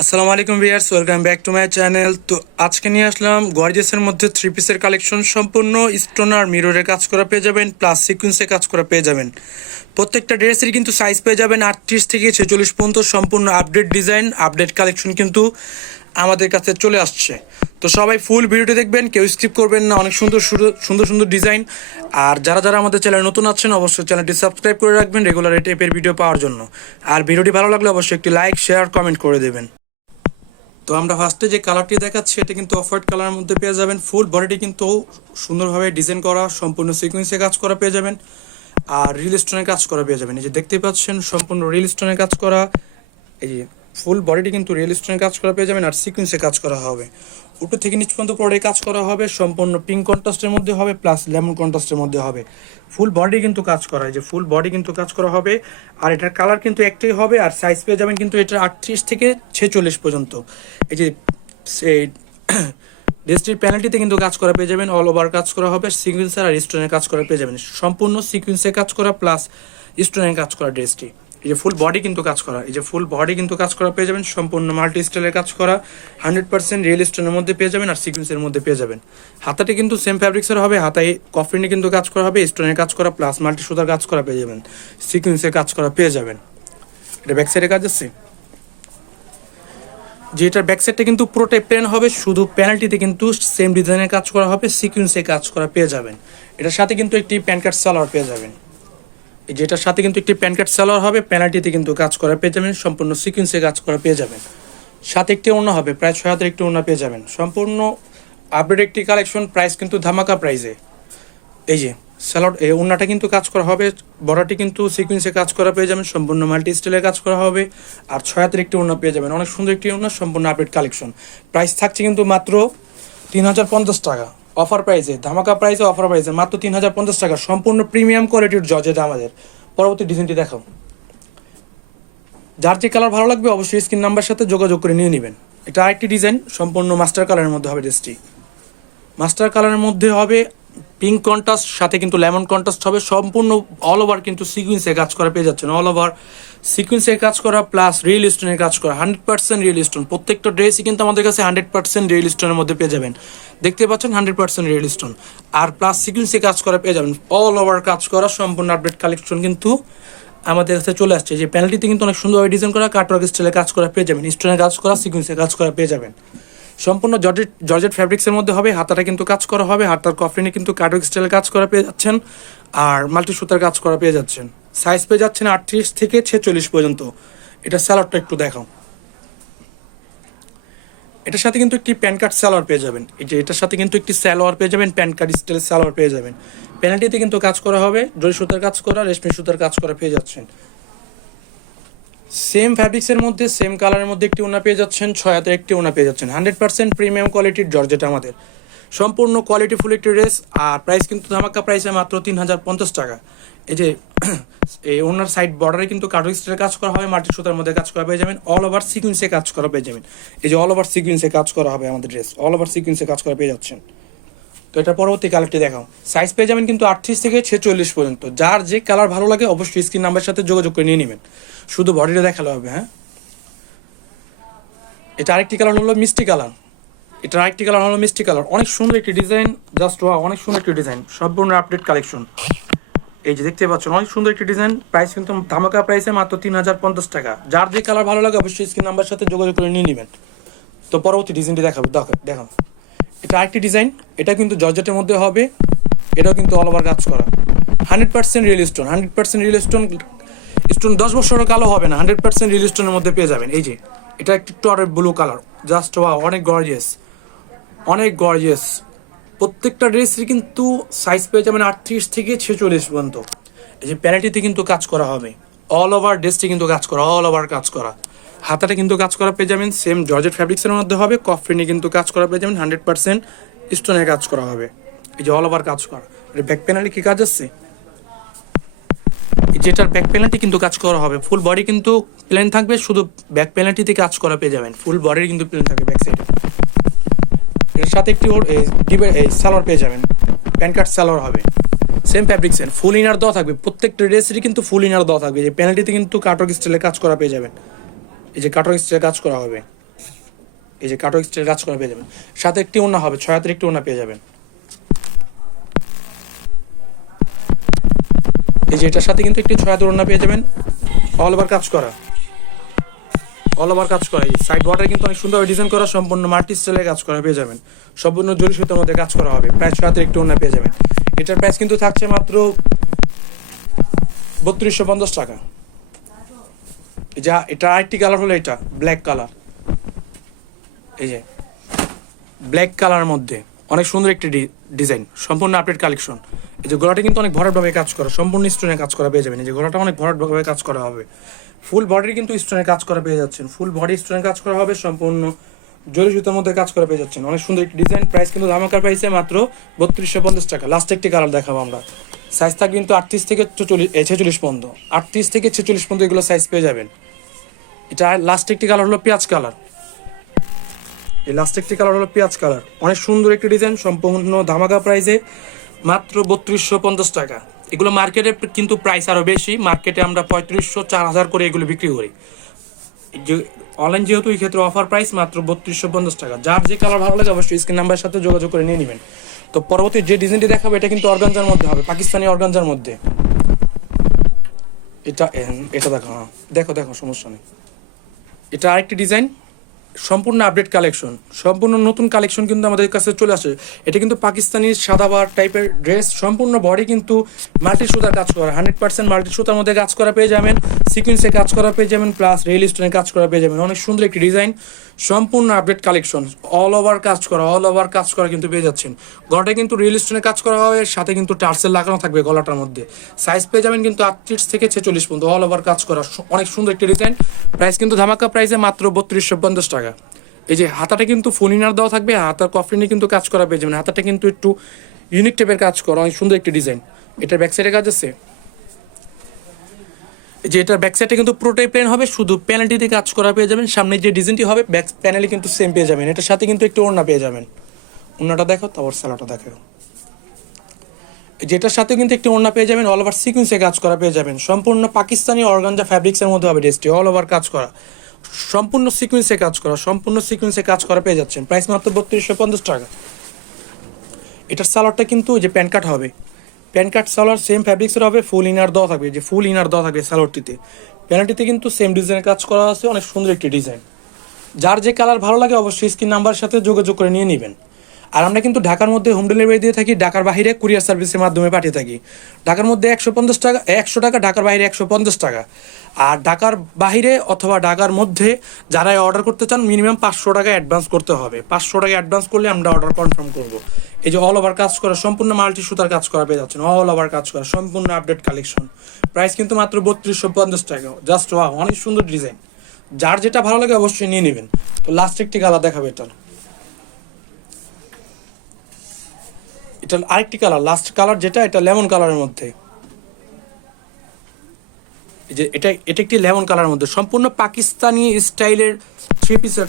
আসসালামু আলাইকুম viewers, welcome back to my channel. তো আজকে নিয়ে আসলাম গর্জিয়াসের মধ্যে থ্রি পিসের কালেকশন। সম্পূর্ণ স্টোন আর মিররে কাজ করা পেয়ে যাবেন, প্লাস সিকুয়েন্সে কাজ করা পেয়ে যাবেন। প্রত্যেকটা ড্রেসেরই কিন্তু সাইজ পেয়ে যাবেন 38 থেকে 46 পর্যন্ত। সম্পূর্ণ আপডেট ডিজাইন, আপডেট কালেকশন কিন্তু আমাদের কাছে চলে আসছে। তো সবাই ফুল ভিডিওটি দেখবেন, কেউ স্কিপ করবেন না। অনেক সুন্দর সুন্দর সুন্দর ডিজাইন। আর যারা যারা আমাদের চ্যানেল নতুন আছেন, অবশ্যই চ্যানেলটি সাবস্ক্রাইব করে রাখবেন রেগুলার এই টাইপের ভিডিও পাওয়ার জন্য। আর ভিডিওটি ভালো লাগলে অবশ্যই একটি লাইক, শেয়ার, কমেন্ট করে দেবেন। তো আমরা ফার্স্টে যে কালারটি দেখাচ্ছি এটা কিন্তু অফ হোয়াইট কালারের মধ্যে পেয়ে যাবেন। ফুল বডিটি কিন্তু সুন্দরভাবে ডিজাইন করা, সম্পূর্ণ সিকোয়েন্সে কাজ করা পেয়ে যাবেন। আর রিল স্টোনের কাজ করা পেয়ে যাবেন। এই যে দেখতে পাচ্ছেন সম্পূর্ণ রিল স্টোনের কাজ করা। এই যে ফুল বডিটি কিন্তু রিল স্টোনের কাজ করা পেয়ে যাবেন আর সিকোয়েন্সে কাজ করা হবে। উপর থেকে নিচ পর্যন্ত পরে কাজ করা হবে, সম্পূর্ণ পিঙ্ক কন্ট্রাস্টের মধ্যে হবে, প্লাস লেমন কন্ট্রাস্টের মধ্যে হবে। ফুল বডি কিন্তু কাজ করা, এই যে ফুল বডি কিন্তু কাজ করা হবে। আর এটার কালার কিন্তু একটাই হবে। আর সাইজ পেয়ে যাবেন কিন্তু এটা 38 থেকে 46 পর্যন্ত। এই যে সেই ড্রেসটির প্যানেলটিতে কিন্তু কাজ করা পেয়ে যাবেন, অল ওভার কাজ করা হবে, সিকোয়েন্সার আর স্টোনের কাজ করা পেয়ে যাবেন। সম্পূর্ণ সিকোয়েন্সে কাজ করা প্লাস স্টোনের কাজ করা ড্রেসটি। এই যে ফুল বডি কিন্তু কাজ করা, এই যে ফুল বডি কিন্তু কাজ করা পেয়ে যাবেন, সম্পূর্ণ মাল্টি স্টাইলের কাজ করা, 100% রিয়েল স্টোনের মধ্যে পেয়ে যাবেন আর সিকোয়েন্সের মধ্যে পেয়ে যাবেন। হাতাটি কিন্তু সেম ফ্যাব্রিক্সের হবে, হাতায় কফরিনে কিন্তু কাজ করা হবে, স্টোনের কাজ করা প্লাস মাল্টি সুতার কাজ করা পেয়ে যাবেন, সিকোয়েন্সের কাজ করা পেয়ে যাবেন। এটা ব্যাক সাইডে কাজ আছে, যেটার ব্যাক সাইডটা কিন্তু পুরোটাই প্লেন হবে, শুধু প্যানেলটিতে কিন্তু সেম ডিজাইনের কাজ করা হবে, সিকোয়েন্সে কাজ করা পেয়ে যাবেন। এটার সাথে কিন্তু একটি প্যান কাট সালোয়ার পেয়ে যাবেন। যেটার সাথে কিন্তু একটি প্যান কাট সালোয়ার হবে, প্যানেলটিতে কিন্তু কাজ করা পেয়ে যাবেন, সম্পূর্ণ সিকোয়েন্সে কাজ করা পেয়ে যাবেন। সাথে একটি ওড়না হবে, প্রায় 6 হাতের একটি ওড়না পেয়ে যাবেন। সম্পূর্ণ আপডেট একটি কালেকশন, প্রাইস কিন্তু ধামাকা প্রাইসে। এই যে স্যালাড, এই ওড়নাটা কিন্তু কাজ করা হবে, বড়াটি কিন্তু সিকোয়েন্সে কাজ করা পেয়ে যাবেন, সম্পূর্ণ মাল্টি স্টাইলে কাজ করা হবে। আর 6 হাতের একটি ওড়না পেয়ে যাবেন, অনেক সুন্দর একটি ওড়না, সম্পূর্ণ আপডেট কালেকশন। প্রাইস থাকছে কিন্তু মাত্র 3050 টাকা। অফার প্রাইসে, ধামাকা প্রাইসে, অফার প্রাইসে মাত্র 3050 টাকা। সম্পূর্ণ প্রিমিয়াম কোয়ালিটির জর্জেট আমাদের। পরবর্তী ডিজাইনটি দেখাও। যার যে কালার ভালো লাগবে অবশ্যই স্ক্রিন নাম্বার সাথে যোগাযোগ করে নিয়ে নেবেন। এটা আরেকটি ডিজাইন, সম্পূর্ণ মাস্টার কালারের মধ্যে হবে ড্রেসটি। মাস্টার কালারের মধ্যে হবে পিঙ্ক কন্ট্রাস্ট, সাথে কিন্তু লেমন কন্ট্রাস্ট হবে। সম্পূর্ণ অল ওভার কিন্তু সিকুয়েন্সে কাজ করা পেয়ে যাচ্ছেন, অল ওভার সিকুয়েন্সে কাজ করা প্লাস রিয়েল স্টোনের কাজ করা, 100% রিয়েল স্টোন। প্রত্যেকটা ড্রেসই কিন্তু আমাদের কাছে 100% রিয়েল স্টোনের মধ্যে পেয়ে যাবেন। দেখতে পাচ্ছেন 100% রিয়েল স্টোন আর প্লাস সিকুয়েন্সে কাজ করা পেয়ে যাবেন, অল ওভার কাজ করা। সম্পূর্ণ আপডেট কালেকশন কিন্তু আমাদের কাছে চলে আসছে। যে প্যানেলটিতে কিন্তু অনেক সুন্দরভাবে ডিজাইন করা, কাটওয়ার্ক স্টাইলে কাজ করা পেয়ে যাবেন, স্টোনের কাজ করা, সিকুয়েন্সে কাজ করা পেয়ে যাবেন। সম্পূর্ণ জর্জেট জর্জেট ফ্যাব্রিক্সের মধ্যে হবে, হাতাটা কিন্তু কাজ করা হবে, হাতার কফরিনে কিন্তু কাটওয়ার্ক স্টাইলে কাজ করা পেয়ে যাচ্ছেন আর মাল্টি সুতার কাজ করা পেয়ে যাচ্ছেন। সাইজ পেয়ে যাচ্ছেন 38 থেকে 46 পর্যন্ত। এটা স্যালোয়ারটা একটু দেখাও। এটার সাথে কিন্তু একটি প্যান কাট সালোয়ার পেয়ে যাবেন। এই যে এটার সাথে কিন্তু একটি সালোয়ার পেয়ে যাবেন, প্যান কাট স্টাইলের সালোয়ার পেয়ে যাবেন। প্যানেলটিতে কিন্তু কাজ করা হবে, জরি সুতার কাজ করা, রেশমি সুতার কাজ করা পেয়ে যাচ্ছেন। সেম ফ্যাব্রিক্সের মধ্যে সেম কালারের মধ্যে একটি ওনা পেয়ে যাচ্ছেন, 6 হাতের একটি ওনা পেয়ে যাচ্ছেন। 100% প্রিমিয়াম কোয়ালিটির জর্জেট আমাদের, সম্পূর্ণ কোয়ালিটিফুল একটি ড্রেস। আর প্রাইস কিন্তু ধামাকা প্রাইসে মাত্র 3050 টাকা। এই যে এই ওনার সাইড বর্ডারে কিন্তু কাটওয়ার্ক স্টাইলের কাজ করা হবে, মাল্টি সুতার মধ্যে কাজ করা পেয়ে যাবেন, অল ওভার সিকুয়েন্সে কাজ করা পেয়ে যাবেন। এই যে অল ওভার সিকুয়েন্সে কাজ করা হবে আমাদের ড্রেস, অল ওভার সিকুয়েন্সে কাজ করা পেয়ে যাচ্ছেন। তো এটা পরবর্তী কালারটি দেখাও। সাইজ পেয়ে যাবেন কিন্তু 38 থেকে 46 পর্যন্ত। যার যে কালার ভালো লাগে অবশ্যই স্ক্রিন নাম্বারের সাথে যোগাযোগ করে নিয়ে নেবেন। শুধু বডিটা দেখালে হবে। হ্যাঁ, এটা আরেকটি কালার হলো মিষ্টি কালার। এটা আরেকটি কালার হলো মিষ্টি কালার, অনেক সুন্দর একটি ডিজাইন, জাস্ট ওয়াও, অনেক সুন্দর একটি ডিজাইন, সম্পূর্ণ আপডেট কালেকশন। এই যে দেখতে পাচ্ছেন অনেক সুন্দর একটি ডিজাইন, প্রাইস কিন্তু ধামাকা প্রাইসে মাত্র 3050 টাকা। যার যে কালার ভালো লাগে অবশ্যই স্ক্রিন নাম্বারের সাথে যোগাযোগ করে নিয়ে নেবেন। তো পরবর্তী ডিজাইনটি দেখাবো, দেখো। এটা আরেকটি ডিজাইন, এটা কিন্তু জর্জেটের মধ্যে হবে, এটাও কিন্তু অল ওভার কাজ করা, 100% real stone, 100% real stone. Stone 10 বছরের কালো হবে না, 100% রিয়েল স্টোনের মধ্যে পেয়ে যাবেন। এই যে এটা একটি টরের ব্লু কালার, জাস্ট ওয়াও, অনেক গর্জিয়াস, অনেক গর্জিয়াস। প্রত্যেকটা ড্রেসের কিন্তু সাইজ পেয়ে যাবেন 38 থেকে 46 পর্যন্ত। এই যে প্যানেলটিতে কিন্তু কাজ করা হবে, অল ওভার ড্রেসটি কিন্তু কাজ করা, অল ওভার কাজ করা। হাতাটা কিন্তু কাজ করা পেয়ে যাবেন, সেম জর্জেট ফ্যাব্রিক্সের মধ্যে হবে, কফরিনে কিন্তু কাজ করা পেয়ে যাবেন, 100% স্টোনের কাজ করা হবে। এই যে অল ওভার কাজ করা। এটা ব্যাক প্যানেলে কি কাজ আছে, যেটার ব্যাক প্যানেলটি কিন্তু কাজ করা হবে। ফুল বডি কিন্তু প্লেন থাকবে, শুধু ব্যাক প্যানেলটিতে কাজ করা পেয়ে যাবেন। ফুল বডির কিন্তু প্লেন থাকবে ব্যাক সাইডে। এর সাথে একটি সালোয়ার পেয়ে যাবেন, প্যান কাট সালোয়ার হবে, সেম ফ্যাব্রিক্সের, ফুল ইনার দেওয়া থাকবে। প্রত্যেকটা ড্রেসেরই কিন্তু ফুল ইনার দেওয়া থাকবে। যে প্যানেলটিতে কিন্তু কাটওয়ার্ক স্টাইলে কাজ করা পেয়ে যাবেন। এই যে কাটওয়ার্ক স্টাইলে কাজ করা হবে, এই যে কাটওয়ার্ক স্টাইল কাজ করা পেয়ে যাবেন। সাথে একটি ওড়না হবে, 6 হাতের একটি ওড়না পেয়ে যাবেন। এই যে এটার সাথে কিন্তু একটি 6 হাতের ওড়না পেয়ে যাবেন, অল ওভার কাজ করা, অল ওভার কাজ করা। এই সাইড বর্ডার কিন্তু অনেক সুন্দরভাবে ডিজাইন করা, সম্পূর্ণ মাল্টি স্টাইলে কাজ করা পেয়ে যাবেন। সম্পূর্ণ জরি সুতার মধ্যে কাজ করা হবে, প্রায় 6 হাতের একটি ওড়না পেয়ে যাবেন। এটার প্রাইস কিন্তু থাকছে মাত্র 3250 টাকা। যা এটা আরেকটি কালার হলো এটা ব্ল্যাক কালার, এই যে ব্ল্যাক কালারের মধ্যে অনেক সুন্দর একটি ডিজাইন, সম্পূর্ণ আপডেট কালেকশন। এই যে গলাটা কিন্তু অনেক ভরাটভাবে কাজ করা, সম্পূর্ণ স্টোনে কাজ করা পেয়ে যাবেন। এই যে গলাটা অনেক ভরাটভাবে কাজ করা হবে, ফুল বডির কিন্তু স্টোনে কাজ করা পেয়ে যাচ্ছেন, ফুল বডি স্টোনে কাজ করা হবে, সম্পূর্ণ জরি সুতার মধ্যে কাজ করা পেয়ে যাচ্ছেন। অনেক সুন্দর একটি ডিজাইন, প্রাইস কিন্তু ধামাকার প্রাইসে মাত্র 3250 টাকা। লাস্ট একটি কালার দেখাবো আমরা, সাইজ থাকবে কিন্তু 38 থেকে 46 পর্যন্ত, 38 থেকে 46 পর্যন্ত এগুলো সাইজ পেয়ে যাবেন। এটা লাস্ট একটি কালার হলো পেঁয়াজ কালার, এই লাস্ট একটি কালার হলো পেঁয়াজ কালার, অনেক সুন্দর একটি ডিজাইন, সম্পূর্ণ ধামাকা প্রাইসে মাত্র 3250 টাকা। এগুলো মার্কেটে কিন্তু প্রাইস আরও বেশি, মার্কেটে আমরা 3500 4000 করে এগুলো বিক্রি করি। অনলাইন যেহেতু এই ক্ষেত্রে অফার প্রাইস মাত্র 3250 টাকা। যার যে কালার ভালো লাগে অবশ্যই স্ক্রিন নাম্বারের সাথে যোগাযোগ করে নিয়ে নেবেন। তো পরবর্তী যে ডিজাইনটি দেখাবো এটা কিন্তু অর্গানজার মধ্যে হবে, পাকিস্তানি অর্গানজার মধ্যে। এটা এটা দেখো, হ্যাঁ দেখো দেখো, সমস্যা নেই। এটা আরেকটি ডিজাইন, সম্পূর্ণ আপডেট কালেকশন, সম্পূর্ণ নতুন কালেকশন কিন্তু আমাদের কাছে চলে আসে। এটা কিন্তু পাকিস্তানি সাদাবার টাইপের ড্রেস, সম্পূর্ণ বডি কিন্তু মাল্টি সুতার কাজ করা, 100% মাল্টি সুতার মধ্যে কাজ করা পেয়ে যাবেন, সিকুয়েন্সে কাজ করা পেয়ে যাবেন, প্লাস রেল স্টোনে কাজ করা পেয়ে যাবেন। অনেক সুন্দর একটি ডিজাইন, সম্পূর্ণ আপডেট কালেকশন, অল ওভার কাজ করা, অল ওভার কাজ করা কিন্তু পেয়ে যাচ্ছেন। গলাটা কিন্তু রেল স্টোনে কাজ করা হবে, সাথে কিন্তু টার্সেল লাগানো থাকবে গলাটার মধ্যে। সাইজ পেয়ে যাবেন কিন্তু 38 থেকে 46 পর্যন্ত, অল ওভার কাজ করা, অনেক সুন্দর একটি ডিজাইন। প্রাইস কিন্তু ধামাকা প্রাইসে মাত্র 3250 টাকা। এই যে হাতাটা কিন্তু ফুল ইনার দেওয়া থাকবে, হাতার কফলিনে কিন্তু কাজ করা পেয়ে যাবেন। হাতাটা কিন্তু একটু ইউনিক টাইপের কাজ করা, অনেক সুন্দর একটি ডিজাইন। এটার ব্যাক সাইডে কাজ আছে, যে এটার ব্যাক সাইডটা কিন্তু পুরোটাই প্লেন হবে, শুধু প্যানেলটিতে কাজ করা পেয়ে যাবেন। সামনে যে ডিজাইনটি হবে ব্যাক প্যানেলে কিন্তু সেম পেয়ে যাবেন। এটার সাথে কিন্তু একটু ওড়না পেয়ে যাবেন, ওড়নাটা দেখো, তারপর সালাটা দেখো। যেটার সাথে কিন্তু একটি ওড়না পেয়ে যাবেন, অল ওভার সিকুয়েন্সে কাজ করা পেয়ে যাবেন। সম্পূর্ণ পাকিস্তানি অর্গানজা ফ্যাব্রিক্সের মধ্যে হবে ড্রেসটি, অল ওভার কাজ করা, সম্পূর্ণ সিকুয়েন্সে কাজ করা, সম্পূর্ণ সিকুয়েন্সে কাজ করা পেয়ে যাচ্ছেন। প্রাইস মাত্র 3250 টাকা। এটার সালোয়ারটা কিন্তু যে প্যান কাট হবে, প্যান কাট সালোয়ার সেম ফ্যাব্রিক্সের হবে, ফুল ইনার দেওয়া থাকবে, যে ফুল ইনার দেওয়া থাকবে সালোয়ারটিতে। প্যানেলটিতে কিন্তু সেম ডিজাইনের কাজ করা আছে, অনেক সুন্দর একটি ডিজাইন। যার যে কালার ভালো লাগে অবশ্যই স্ক্রিন নাম্বারের সাথে যোগাযোগ করে নিয়ে নেবেন। আর আমরা কিন্তু ঢাকার মধ্যে হোম ডেলিভারি দিয়ে থাকি, ঢাকার বাইরে কুরিয়ার সার্ভিসের মাধ্যমে পাঠিয়ে থাকি। ঢাকার মধ্যে 150 টাকা, 100 টাকা, ঢাকার বাইরে 150 টাকা। আর ঢাকার বাইরে অথবা ঢাকার মধ্যে যারাই অর্ডার করতে চান মিনিমাম 500 টাকা অ্যাডভান্স করতে হবে। 500 টাকা অ্যাডভান্স করলে আমরা অর্ডার কনফার্ম করব। এই যে অল ওভার কাজ করা, সম্পূর্ণ মাল্টি সুতার কাজ করা পেয়ে যাচ্ছেন, অল ওভার কাজ করা, সম্পূর্ণ আপডেট কালেকশন। প্রাইস কিন্তু মাত্র 3250 টাকা। জাস্ট ওয়াও, অনেক সুন্দর ডিজাইন। যার যেটা ভালো লাগে অবশ্যই নিয়ে নেবেন। তো লাস্ট একটি কালার দেখাবে, এটা আরেকটি কালার, লাস্ট কালার যেটা, এটা লেমন কালারের মধ্যে। এই যে এটা একটি লেমন কালারের মধ্যে, সম্পূর্ণ পাকিস্তানি স্টাইলের 3 পিসের